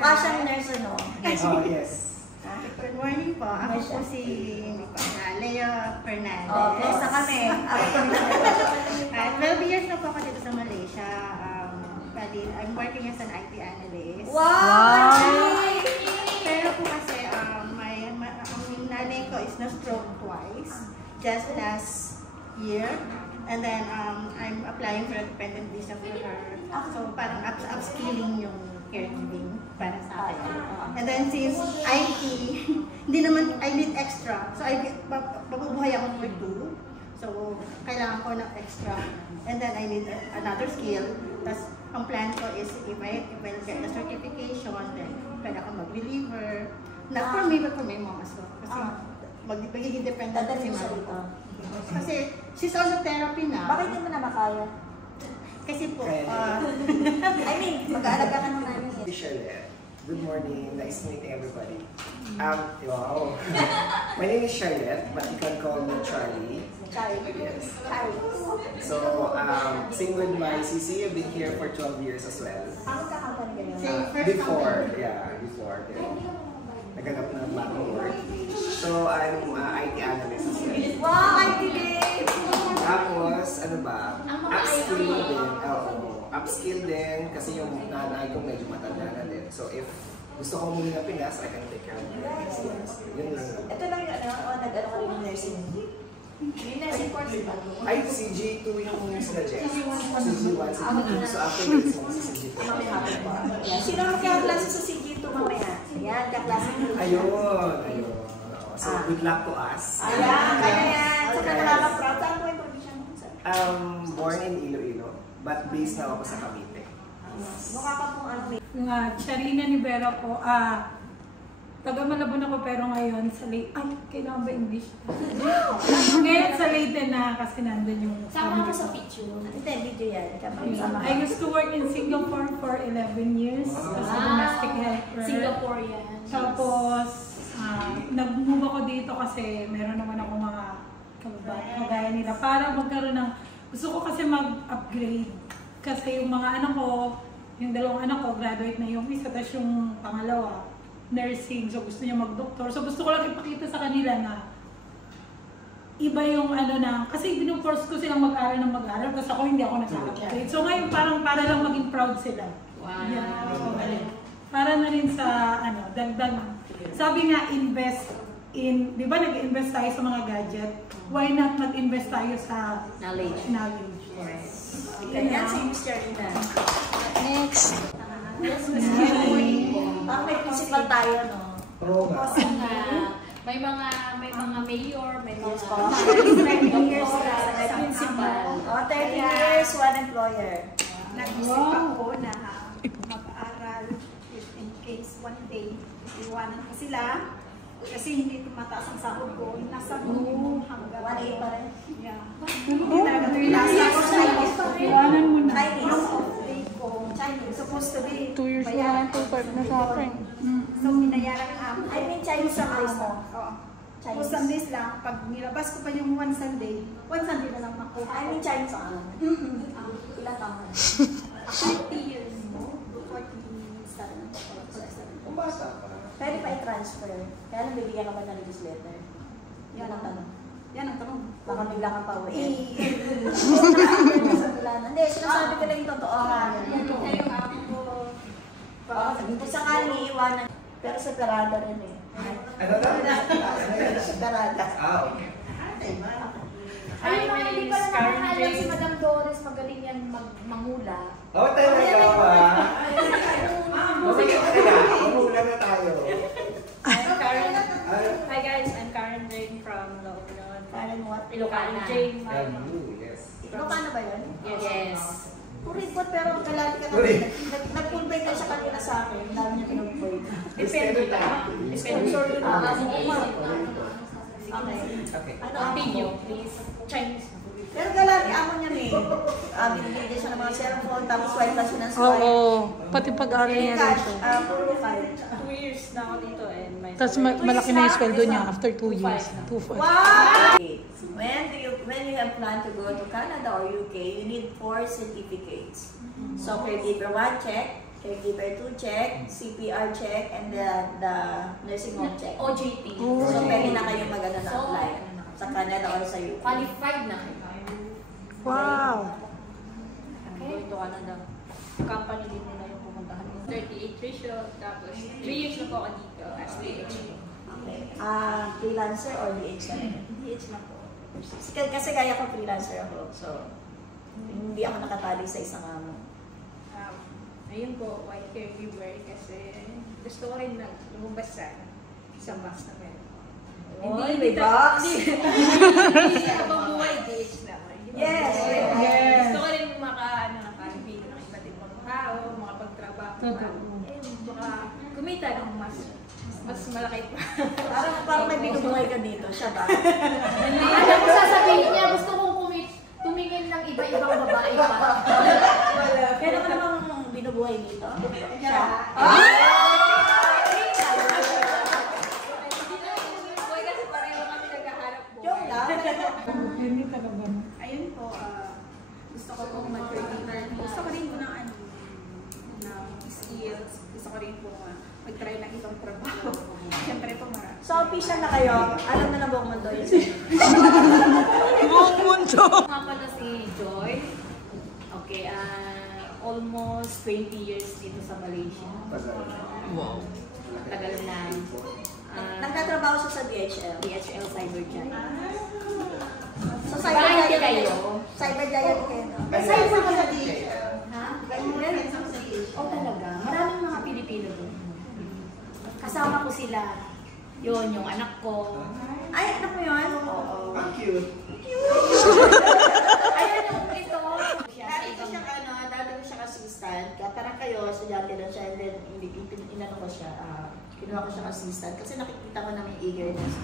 Mukha siyang nurse, ano? Oh, yes. Good morning po. Ako po si Leo Fernandez. Oh, kesa kami. 12 years na po ako dito sa Malaysia. I'm working as an IT analyst. Wow! Pero po kasi, ang nanay ko is na-stroke twice. Just last year. And then, I'm applying for a dependent visa for her. So, parang upskilling yung caregiving para sa akin. And then, since IT, hindi naman, I need extra. So, mabubuhay ako for 2. So, kailangan ko ng extra. And then, I need another skill. Tapos, ang plan ko is, if I get the certification, then pwede ako mag-reliever. Not for me, but for my mom as well. Kasi, magiging dependent si mama. Kasi, she's also therapy na. Bakit hindi mo na makaya? Kasi po, I mean, mag-aalaga ka ng namin. Charlotte. Good morning. Nice to meet everybody. Wow. My name is Charlotte, but you can call me Charlie. Charlie. Yes. Charlie. So, same with my CC. I've been here for 12 years as well. Ano ka company Before, ganyan? before. Then, naganap na bagong work. So, I'm IT analyst as well. Wow, IT babe! Tapos, ano ba? Upskill din. Upskill din kasi yung nanay ko medyo matanda na din. So, if gusto ko muli na Pinas, I can take care of my business. Yun lang. Ito lang yung nag-ano ka rin yung nursing. May nursing course ba? Ay, CG2 yung suggest. CG1, CG2. So, after this, CG2. Sino ang kaklase sa CG2 mamaya? Ayan, kaklase mo. Ayun. So, good luck to us. Ayan, kaya yan. Saka nakaka-proud. Saan po yung provision mo? Born in Iloilo, but based na ako sa Cavite. Mukha ka pong ano. Charlina Nivera po. Taga Malabon ako pero ngayon sa Leyte. Ay, kailangan ba English? Ngayon sa Leyte na kasi nandun yung... Sama ako sa picture. Hindi, video yan. I used to work in Singapore for 11 years as a domestic helper. Singaporean. Tapos, nag-move ako dito kasi meron naman ako mga kagaya nila. Para magkaroon ng... Gusto ko kasi mag-upgrade. Kasi yung mga anak ko, yung dalawang anak ko, graduate na yung isa. Tapos yung pangalawa, nursing. So gusto niya mag-doktor. So gusto ko lang ipakita sa kanila na iba yung ano na, kasi binuforce ko silang mag-aral ng mag-aral kasi ako hindi ako nag-upgrade. So ngayon parang para lang maging proud sila. Wow. Yeah. Para na rin sa ano, dagdag. Sabi nga, invest in, di ba nag-invest tayo sa mga gadget? Why not mag-invest tayo sa knowledge? Yes. Ganyan si Mr. Ina. Next. Yes, Mr. Parang may principal tayo, no? Oo nga. May mga mayor, may mga years na principal. 30 years, one employer. Nag-isip ako na mag-aral in case one day iwanan ko sila kasi hindi tumataas ang sahod ko. Nasa minimum hanggang 1.8 pa rin. Yeah. Hindi talaga ito yung nasa ko sa Iwanan mo na. Chinese. Chinese. Supposed to be 2 years bayaran na, 2.5 na sa akin. So, binayaran ang amo. I mean Chinese Sundays mo. Oo. Chinese. Kung Sundays lang, pag nilabas ko pa yung one Sunday na lang makuha. I mean Chinese ang alam. Ilang taon na? 50 years mo. 47. Kumbasa pa. Pwede pa i-transfer. Kaya lang bibigyan ka ba ng legislator? Yan ang tanong. Yan ang tanong. Baka bigla kang pauwi. Hindi, sinasabi ko lang yung totoo. Yan yung amo ko. Kung sakali iiwanan. Pero separada rin eh. Ano na? Separada. Okay. Hi, Ay, my hindi name pa is naman Karen alam Jane. si Madam Doris, magaling yan mangula. Oh, talaga ba? Sige, mamulan na tayo. Hi guys, I'm Karen Jane from Ilocos. Karen what? Ilocano Jane. Yes. Ilocano ba yun? Yes. Kuripot pero kalali ka Uy. naman. Nag-convey ka siya kanina sa akin. Ang dami niya pinag-convey. Depende lang. Sponsor yun. Okay. Ano Continue, please. Chinese. Pero galati amo niya eh. Binibigyan siya ng mga cellphone, tapos swipe pa siya ng swipe. Oo, pati pag-aaral niya rin siya. Puro cash. 2 years na ako dito and my Tapos malaki na yung sweldo niya after 2 years. 2.5. Wow! When you have planned to go to Canada or UK, you need 4 certificates. So, caregiver 1 check, caregiver 2 check, CPR check, and then the nursing home check. OJT. So, pwede na kayong mag-ano na apply sa Canada or sa UK. Qualified na kayo. Wow! Going to Canada. Company din nila yung pumuntahan. 38 ratio, tapos 3 years na po ako dito as DH. Okay. Freelancer or DH na rin? DH na po. Kasi kaya ko freelancer ako. So, hindi ako nakatali sa isang amo. Ayun po, white caregiver kasi gusto ko rin na lumabas sa box na meron. Oy, may box! Hindi habang buhay, DH na ako. Yes! Gusto ko rin nakakabili ng iba't ibang tao, makapagtrabaho pa. Baka kumita ng mas malaki pa. Parang may binubuhay ka dito, siya ba? Alam mo sasabihin niya, gusto kong tumingin ng iba-ibang babae pa. Pero ka namang binubuhay dito? Siya? Boy, kasi pareho kami naghahanap buhay. Joke lang. Hindi talaga. Ayun po, gusto ko pong mag-caregiver. Gusto ko rin po ng skills. Gusto ko rin po mag-try ng ibang trabaho. Siyempre po marami. So, official na kayo. Alam na ng buong mundo yun. Buong mundo! Nga pala si Joy. Okay, almost 20 years dito sa Malaysia. Wow! Tagal na. Nagtatrabaho siya sa DHL. DHL Cyber Giant. So, Bahay Cyber kayo? Giant. Cyber Giant kayo, no? Cyber ka sa DHL? Ha? Oh, talaga? Maraming mga Pilipino doon. Kasama ko sila. Yun, yung anak ko. Ay, anak mo yun? Oo. Ang cute. Ayun yung ito. Dati ko siyang assistant. Parang kayo, estudyante lang siya, and then inano ko siya, kinuha ko siyang assistant kasi nakikita ko na may eagerness.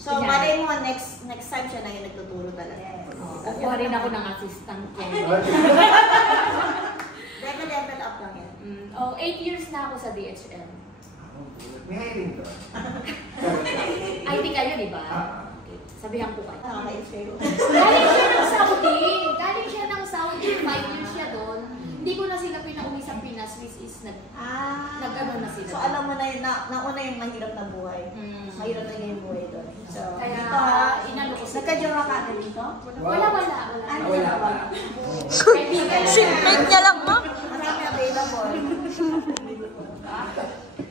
So, Yeah. malay mo, next time siya na yung nagtuturo talaga. Kukuha rin ako ng assistant ko. Level up lang yan. 8 years na ako sa DHL. May hiring doon. IT kayo, di ba? Okay. Sabihan ko kayo. Nakaka-inspire ko. Galing siya ng Saudi. Galing siya ng Saudi. 5 years siya doon. Hindi ko na sila pinauwi sa Pinas, which is nag-ano na sila. So, alam mo na yun, nauna yung mahirap na buhay. Mahirap na yung buhay doon. So, Kaya, dito ha, inano ko sila. nagka-jowa ka na dito? Wala. Ano Wala na pa. Kaibigan. Shipmate niya lang, ma'am! Marami available.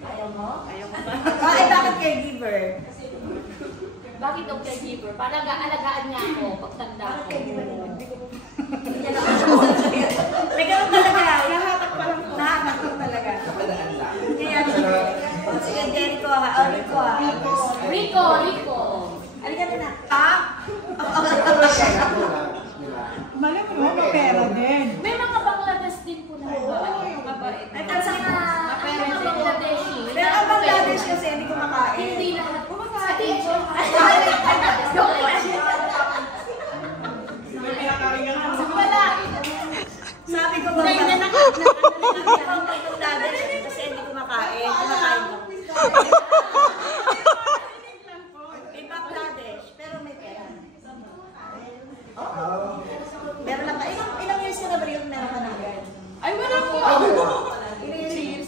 Ayaw mo? Ayaw ko ba? Ay, bakit caregiver? Bakit daw caregiver? Para alagaan niya ako pagtanda ko. Nagkaroon talaga. Nahatak pa lang po. Nahatak ko talaga. Napadaan lang. Kaya, sige, Jericho ha. O, Rico ha. Rico. Halika na na. Ha? Mali mo naman, mapera din. May mga Bangladesh din po na mabait. Ay, tansa ka. May mga Bangladeshi. Pero ang Bangladesh kasi hindi ko makain. Hindi lahat. Sa teacher. Wala. Sabi ko Bangladesh kasi hindi ko makain. Kumakain ko. May Bangladesh, pero may pera. Meron lang ka. Ilang years ka na ba rin meron ka na agad? Ay, wala po. Ilang years?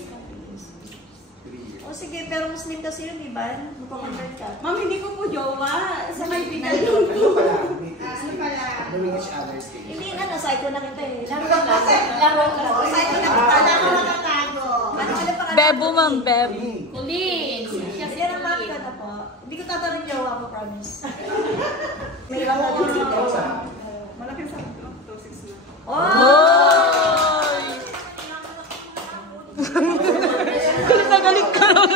O sige, pero Muslim kasi yun, di ba? Magpakonvert ka. Ma'am, hindi ko po jowa. Sa kaibigan Ano pala? Ano pala? Knowing each other's things. Hindi na, psycho na kita eh. Laro lang. Psycho na kita. Alam ko nakatago. Ano pangalan? Bebo, ma'am, Beb. Kulin. Siya si Yan ang mami ka na po. Hindi ko tatanong jowa ko, promise. May ilang na din sila. Malaking sa 2-6 na. Oh! Galing ka lang.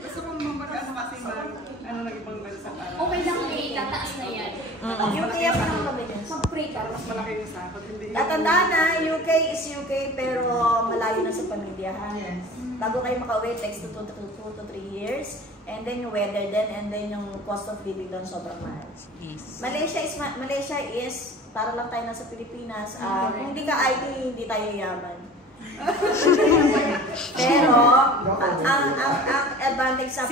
Gusto kong mag-ano kasi nag-ibang bansa para. Okay lang eh. Tataas na yan. Yung kaya pa ng mabilis. Mag-pray ka. Mas malaki yung sahod. Hindi Tatandaan na, UK is UK pero malayo na sa pamilya. Bago kayo makauwi, it takes 2 to 3 years. And then yung weather din, and then yung cost of living doon sobrang mahal. Yes. Malaysia is para lang tayo nasa Pilipinas. Kung hindi ka IT, hindi tayo yaman. Pero, ang advantage sa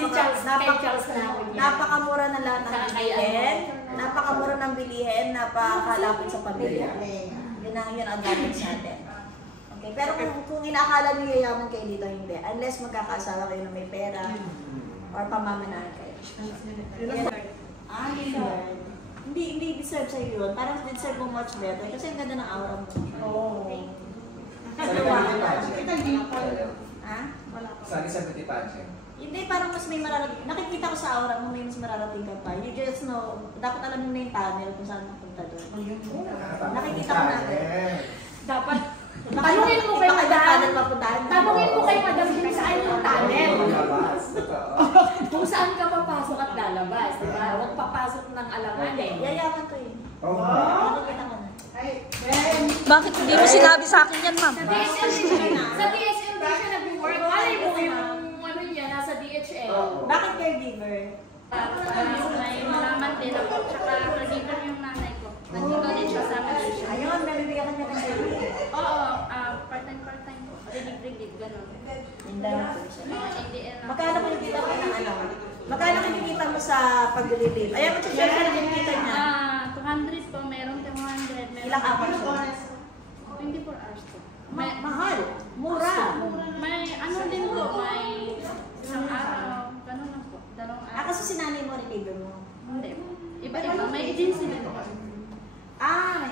napakamura ng lahat ng bilihin, napakamura ng bilihin, napakalapit sa pamilya. Yun ang advantage natin. Okay, pero kung inaakala niyo yayaman kayo dito, hindi. Unless magkakaasawa kayo na may pera or pamamanahan kayo. Hindi deserve sa'yo yun. Parang deserve mo much better kasi ang ganda ng aura mo. Sali sa beauty pageant. Hindi, parang mas may mararating. Nakikita ko sa aura mo, may mas mararating ka pa. You just know, dapat alam mo na yung tunnel kung saan mapunta doon. Nakikita ko na. Dapat, tanungin mo kay Madam. Tanungin mo kay Madam kung saan yung tunnel. Kung saan ka papasok at lalabas, diba? Huwag papasok ng alangan eh. Yayaman to eh. Nakikita ko na. Bakit hindi mo sinabi sa akin yan, ma'am? Sa DSL ba siya nag-work? Alay mo yung ano niya, nasa DHL. Bakit caregiver? May malaman din ako. Tsaka caregiver yung nanay ko. Nandito din siya sa Malaysia. Ayun, nabibigyan ka niya kasi. Oo, part-time po. Relief, ganun. Magkano kinikita mo ng ano? Magkano kinikita mo sa pag-relief? Ayan mo siya na kinikita niya. 200 po, meron 200. Ilang hours po? 24 hours po. Mahal. Mura. May ano din po, may isang araw. Ganun lang po. 2 araw. Kasi sinanay mo, reliever mo. Hindi. Iba-iba. May agency din po.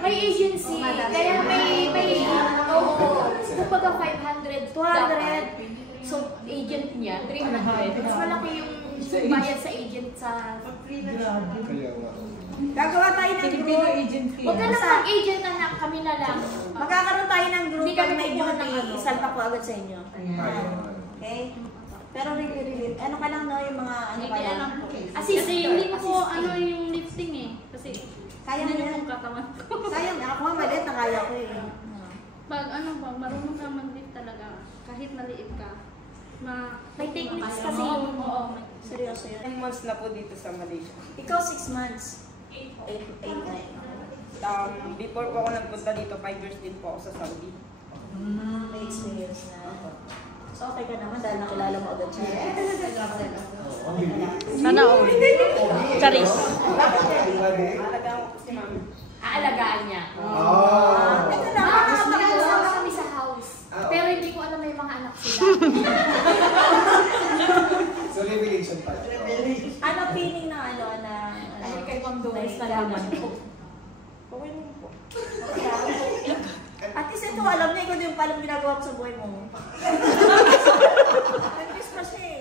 May agency. Kaya may kumbaga 500, 200. So, agent niya, 300. Mas malaki yung bayad sa agent sa... Gagawa tayo ng group. Huwag ka na mag-agent na kami na lang. Magkakaroon tayo ng group Hindi kami pag may kukuha ng duty. ano. Isalpa ko agad sa inyo. Okay? Pero relief. Ano ka lang no, yung mga ano ka lang. Kasi hindi ko po ano yung lifting eh. Kasi Kaya mo yan. yung katawan ko. Sayang, ako nga maliit na kaya ko eh. Pag marunong ka mag-lift talaga, kahit maliit ka, may techniques kasi yung, Seryoso yun. 10 months na po dito sa Malaysia. Ikaw 6 months. 8, 9. Before po ako nagpunta dito, 5 years din po ako sa Saudi. May experience na. So okay ka naman dahil nakilala mo agad siya. Sana all. Charis. Alagaan ko po si mami. aalagaan niya. Ito na, Nakakasama kami sa house. Pero hindi ko alam may mga anak sila. So, revelation pala. ano feeling na ano na Kay Ma'am Doris na laman ko. Okay naman po. at least ito alam niya, ikaw din yung palang ginagawa ko sa buhay mo. Nag-miss pa siya eh.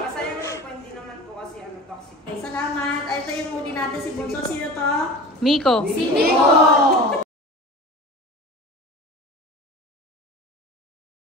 Masaya naman po, hindi naman po kasi toxic. Okay, salamat. Ay, ito yung huli natin si Bunso. Sino to? Miko. Si Nico!